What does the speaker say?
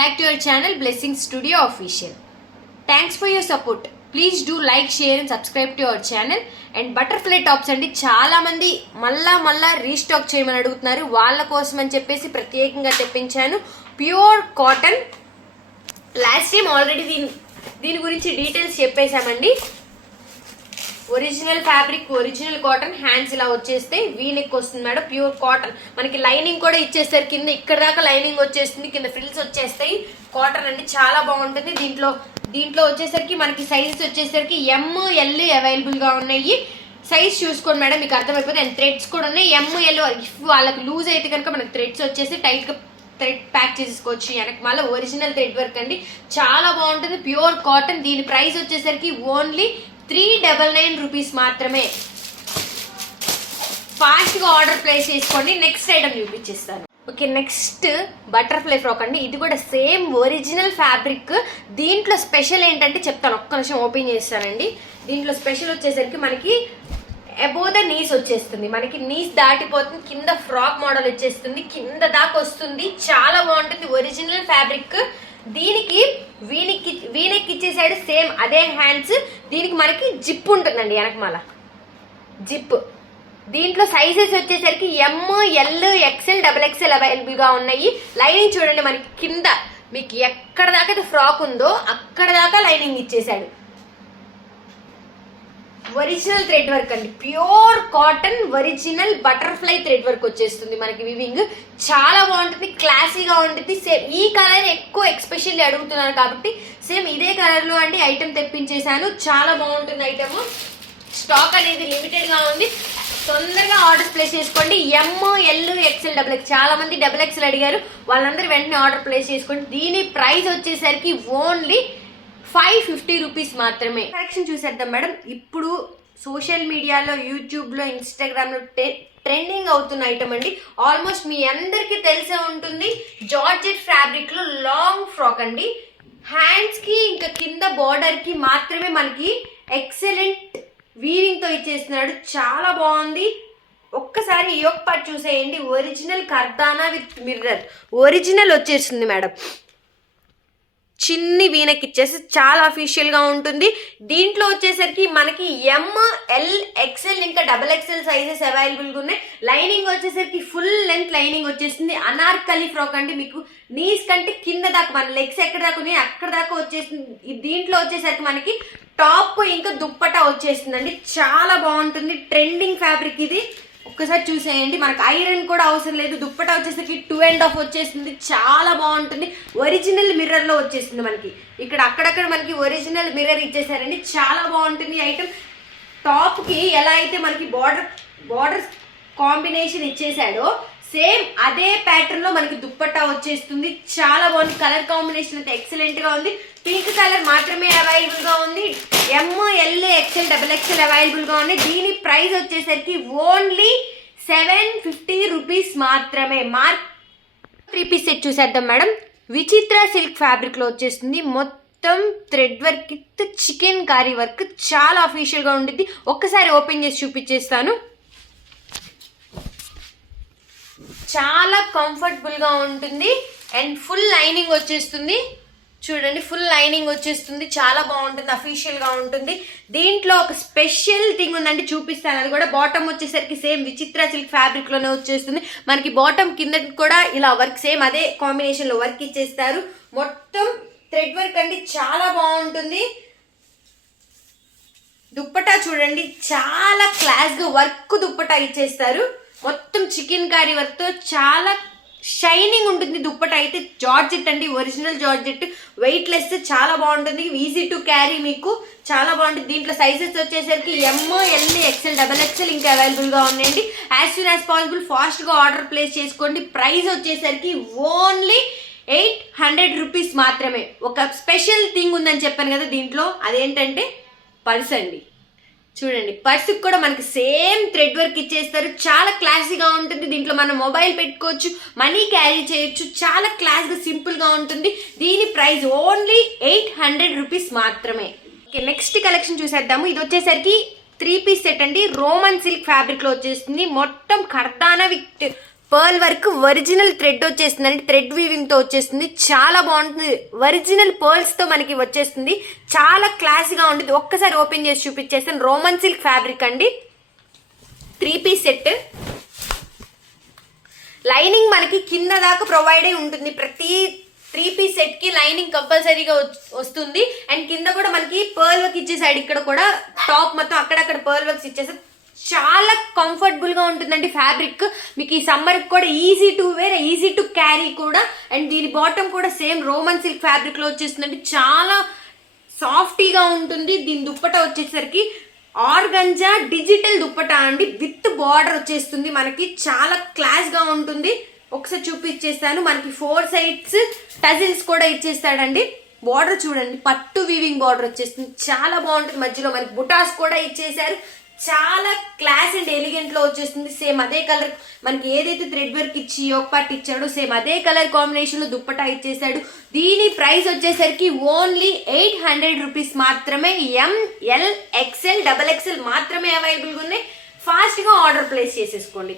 back to your channel Blessing Studio Official. Thanks for your support. Please do like, share and subscribe to our channel. And butterfly tops అండి చాలా మంది మళ్ళా restock చేయమని అడుగుతున్నారు. వాళ్ళ కోసం అని చెప్పేసి ప్రత్యేకంగా తెప్పించాను. Pure cotton. Last time already దీని గురించి డీటెయిల్స్ చెప్పేశామండి. Original fabric, original cotton, hands ఇలా వచ్చేస్తాయి. వీ నెక్ వస్తుంది మేడం. Pure cotton. మనకి లైనింగ్ కూడా ఇచ్చేస్తారు. కింద ఇక్కడ దాకా లైనింగ్ వచ్చేస్తుంది, కింద ఫ్రిల్స్ వచ్చేస్తాయి. కాటన్ అండి చాలా బాగుంటుంది. దీంట్లో వచ్చేసరికి మనకి సైజెస్ వచ్చేసరికి ML అవైలబుల్ గా ఉన్నాయి. సైజ్ చూసుకోండి మేడం, మీకు అర్థమైపోతుంది. అండ్ థ్రెడ్స్ కూడా ఉన్నాయి. ML వాళ్ళకి లూజ్ అయితే కనుక మనకి థ్రెడ్స్ వచ్చేసి టైట్ గా థ్రెడ్ ప్యాక్ చేసుకోవచ్చు. వెనక మళ్ళీ ఒరిజినల్ థ్రెడ్ వర్క్ అండి చాలా బాగుంటుంది. Pure cotton. దీని ప్రైస్ వచ్చేసరికి ఓన్లీ 399 రూపీస్ మాత్రమే. ఫాస్ట్ గా ఆర్డర్ ప్లేస్ చేసుకోండి. నెక్స్ట్ ఐటమ్ చూపించేస్తాను. ఓకే, నెక్స్ట్ బటర్ఫ్లై ఫ్రాక్ అండి. ఇది కూడా సేమ్ ఒరిజినల్ ఫ్యాబ్రిక్. దీంట్లో స్పెషల్ ఏంటంటే చెప్తాను, ఒక్క నిమిషం ఓపెన్ చేస్తానండి. దీంట్లో స్పెషల్ వచ్చేసరికి మనకి అబోవ్ ద నీస్ వచ్చేస్తుంది. మనకి నీస్ దాటిపోతుంది, కింద ఫ్రాక్ మోడల్ వచ్చేస్తుంది, కింద దాకా వస్తుంది. చాలా బాగుంటుంది. Original fabric. దీనికి వీనెక్ ఇచ్చే సైడ్ సేమ్ అదే హ్యాండ్స్. దీనికి మనకి జిప్ ఉంటుందండి వెనకమాల జిప్. దీంట్లో సైజెస్ వచ్చేసరికి ML, XL, XXL అవైలబుల్ గా ఉన్నాయి. లైనింగ్ చూడండి, మనకి కింద మీకు ఎక్కడ దాకా ఫ్రాక్ ఉందో అక్కడ దాకా లైనింగ్ ఇచ్చేసాడు. ఒరిజినల్ థ్రెడ్ వర్క్ అండి. Pure cotton original butterfly thread work వచ్చేస్తుంది మనకి. వివింగ్ చాలా బాగుంటుంది, క్లాసీగా ఉంటుంది. సేమ్ ఈ కలర్ ఎక్కువ ఎక్స్పెషల్లీ అడుగుతున్నారు కాబట్టి సేమ్ ఇదే కలర్ లో అండి ఐటమ్ తెప్పించేశాను. చాలా బాగుంటుంది ఐటమ్. స్టాక్ అనేది లిమిటెడ్ గా ఉంది. తొందరగా ఆర్డర్ ప్లేస్ చేసుకోండి. ML, XL, XXL చాలా మంది XXL అడిగారు. వాళ్ళందరూ వెంటనే ఆర్డర్ ప్లేస్ చేసుకోండి. దీని ప్రైస్ వచ్చేసరికి ఓన్లీ 550 రూపీస్ మాత్రమే. కలెక్షన్ చూసేద్దాం మేడం. ఇప్పుడు సోషల్ మీడియాలో, యూట్యూబ్ లో, ఇన్స్టాగ్రామ్ లో ట్రెండింగ్ అవుతున్న ఐటమ్ అండి. ఆల్మోస్ట్ మీ అందరికి తెలిసే ఉంటుంది. జార్జెట్ ఫ్యాబ్రిక్ లో లాంగ్ ఫ్రాక్ అండి. హ్యాండ్స్ కి ఇంకా కింద బార్డర్ కి మాత్రమే మనకి ఎక్సలెంట్ వీవింగ్ తో ఇచ్చేస్తున్నాడు. చాలా బాగుంది. ఒక్కసారి ఈ యొక్క పార్ట్ చూసేయండి. ఒరిజినల్ కర్దానా విత్ మిర్రర్ ఒరిజినల్ వచ్చేస్తుంది మేడం. చిన్ని వీనకి ఇచ్చేసి చాలా అఫీషియల్ గా ఉంటుంది. దీంట్లో వచ్చేసరికి మనకి ML, XL ఇంకా XXL సైజెస్ అవైలబుల్ గా ఉన్నాయి. లైనింగ్ వచ్చేసరికి ఫుల్ లెంత్ లైనింగ్ వచ్చేస్తుంది. అనార్కలి ఫ్రాక్ అంటే మీకు నీస్ కంటే కింద దాకా మన లెగ్స్ ఎక్కడ దాకా ఉన్నాయి అక్కడ దాకా వచ్చేస్తుంది. దీంట్లో వచ్చేసరికి మనకి టాప్ ఇంకా దుప్పటా వచ్చేస్తుందండి. చాలా బాగుంటుంది. ట్రెండింగ్ ఫ్యాబ్రిక్ ఇది. ఒక్కసారి చూసేయండి. మనకు ఐరన్ కూడా అవసరం లేదు. దుప్పటా వచ్చేసరికి 2.5 వచ్చేస్తుంది. చాలా బాగుంటుంది. ఒరిజినల్ మిర్రర్ లో వచ్చేస్తుంది మనకి. ఇక్కడ అక్కడక్కడ మనకి ఒరిజినల్ మిర్రర్ ఇచ్చేసారండి. చాలా బాగుంటుంది ఐటమ్. టాప్ కి ఎలా అయితే మనకి బార్డర్ కాంబినేషన్ ఇచ్చేసాడో సేమ్ అదే ప్యాటర్న్ లో మనకి దుప్పట్టా వచ్చేస్తుంది. చాలా బాగుంది. కలర్ కాంబినేషన్ అయితే ఎక్సలెంట్ గా ఉంది. పింక్ కలర్ మాత్రమే అవైలబుల్ గా ఉంది. ML, XL, XXL అవైలబుల్ గా ఉంది. దీని ప్రైస్ వచ్చేసరికి ఓన్లీ 750 రూపీస్ మాత్రమే. 3 పీస్ సెట్ చూసేద్దాం మేడం. విచిత్ర సిల్క్ ఫ్యాబ్రిక్ లో వచ్చేస్తుంది. మొత్తం thread work with chikankari work. చాలా అఫీషియల్ గా ఉంటుంది. ఒక్కసారి ఓపెన్ చేసి చూపించేస్తాను. చాలా కంఫర్టబుల్ గా ఉంటుంది. అండ్ ఫుల్ లైనింగ్ వచ్చేస్తుంది. చూడండి, ఫుల్ లైనింగ్ వచ్చేస్తుంది. చాలా బాగుంటుంది. అఫీషియల్ గా ఉంటుంది. దీంట్లో ఒక స్పెషల్ థింగ్ ఉందండి, చూపిస్తాను. అది కూడా బాటమ్ వచ్చేసరికి సేమ్ విచిత్ర సిల్క్ ఫ్యాబ్రిక్ లోనే వచ్చేస్తుంది. మనకి బాటమ్ కింద కూడా ఇలా వర్క్ సేమ్ అదే కాంబినేషన్ లో వర్క్ ఇచ్చేస్తారు. మొత్తం థ్రెడ్ వర్క్ అండి. చాలా బాగుంటుంది. దుప్పటా చూడండి, చాలా క్లాస్ గా వర్క్ దుప్పటా ఇచ్చేస్తారు. మొత్తం చికెన్ కారీ వర్క్ తో చాలా షైనింగ్ ఉంటుంది. దుప్పట అయితే జార్జెట్ అండి. Original georgette. Weight less. చాలా బాగుంటుంది. Easy to carry. మీకు చాలా బాగుంటుంది. దీంట్లో సైజెస్ వచ్చేసరికి ML, XL, XXL ఇంకా అవైలబుల్ గా ఉన్నాయండి. As soon as possible fast గా ఆర్డర్ ప్లేస్ చేసుకోండి. ప్రైస్ వచ్చేసరికి ఓన్లీ 800 రూపీస్ మాత్రమే. ఒక స్పెషల్ థింగ్ ఉందని చెప్పాను కదా దీంట్లో, అదేంటంటే పర్స్ అండి. చూడండి, పర్సు కూడా మనకి సేమ్ థ్రెడ్ వర్క్ ఇచ్చేస్తారు. చాలా క్లాసీగా ఉంటుంది. దీంట్లో మనం మొబైల్ పెట్టుకోవచ్చు, మనీ క్యారీ చేయొచ్చు. చాలా క్లాస్ గా సింపుల్ గా ఉంటుంది. దీని ప్రైస్ ఓన్లీ 800 రూపీస్ మాత్రమే. ఓకే, నెక్స్ట్ కలెక్షన్ చూసేద్దాము. ఇది వచ్చేసరికి 3 పీస్ సెట్ అండి. రోమన్ సిల్క్ ఫ్యాబ్రిక్ లో వచ్చేస్తుంది. మొత్తం కర్దానా with pearl work original thread వచ్చేస్తుంది అంటే థ్రెడ్ వీవింగ్ తో వచ్చేస్తుంది, చాలా బాగుంటుంది. ఒరిజినల్ పర్ల్స్ తో మనకి వచ్చేస్తుంది, చాలా క్లాసీగా ఉంటుంది. ఒక్కసారి ఓపెన్ చేసి చూపించేస్తాను. రోమన్ సిల్క్ ఫ్యాబ్రిక్ అండి, 3 పీస్ సెట్. లైనింగ్ మనకి కింద దాకా ప్రొవైడ్ అయి ఉంటుంది. ప్రతి 3 పీస్ సెట్ కి లైనింగ్ కంపల్సరీగా వస్తుంది. అండ్ కింద కూడా మనకి పర్ల్ వర్క్ ఇచ్చేసాడు. ఇక్కడ కూడా టాప్ మొత్తం అక్కడక్కడ పర్ల్ వర్క్స్ ఇచ్చేసాడు. చాలా కంఫర్టబుల్ గా ఉంటుందండి ఫ్యాబ్రిక్. మీకు ఈ సమ్మర్ కూడా easy to wear, easy to carry కూడా. అండ్ దీని బాటమ్ కూడా సేమ్ రోమన్ సిల్క్ ఫ్యాబ్రిక్ లో వచ్చేస్తుందండి, చాలా సాఫ్టీగా ఉంటుంది. దీని దుప్పట వచ్చేసరికి ఆర్గంజా డిజిటల్ దుప్పట అండి, విత్ బార్డర్ వచ్చేస్తుంది. మనకి చాలా క్లాస్ గా ఉంటుంది. ఒకసారి చూపించేస్తాను. మనకి 4 సైడ్స్ టజిల్స్ కూడా ఇచ్చేస్తాడండి. బార్డర్ చూడండి, పట్టు వీవింగ్ బార్డర్ వచ్చేస్తుంది, చాలా బాగుంటుంది. మధ్యలో మనకి బుటాస్ కూడా ఇచ్చేసారు. చాలా క్లాస్ అండ్ ఎలిగెంట్ లో వచ్చేస్తుంది. సేమ్ అదే కలర్ మనకి ఏదైతే థ్రెడ్ వర్క్ ఇచ్చి యోక్ పార్ట్ ఇచ్చాడో సేమ్ అదే కలర్ కాంబినేషన్ లో దుప్పటా ఇచ్చేసాడు. దీని ప్రైస్ వచ్చేసరికి ఓన్లీ 800 రూపీస్ మాత్రమే. ML XL XXL మాత్రమే అవైలబుల్ గా ఉన్నాయి. ఫాస్ట్ గా ఆర్డర్ ప్లేస్ చేసేసుకోండి.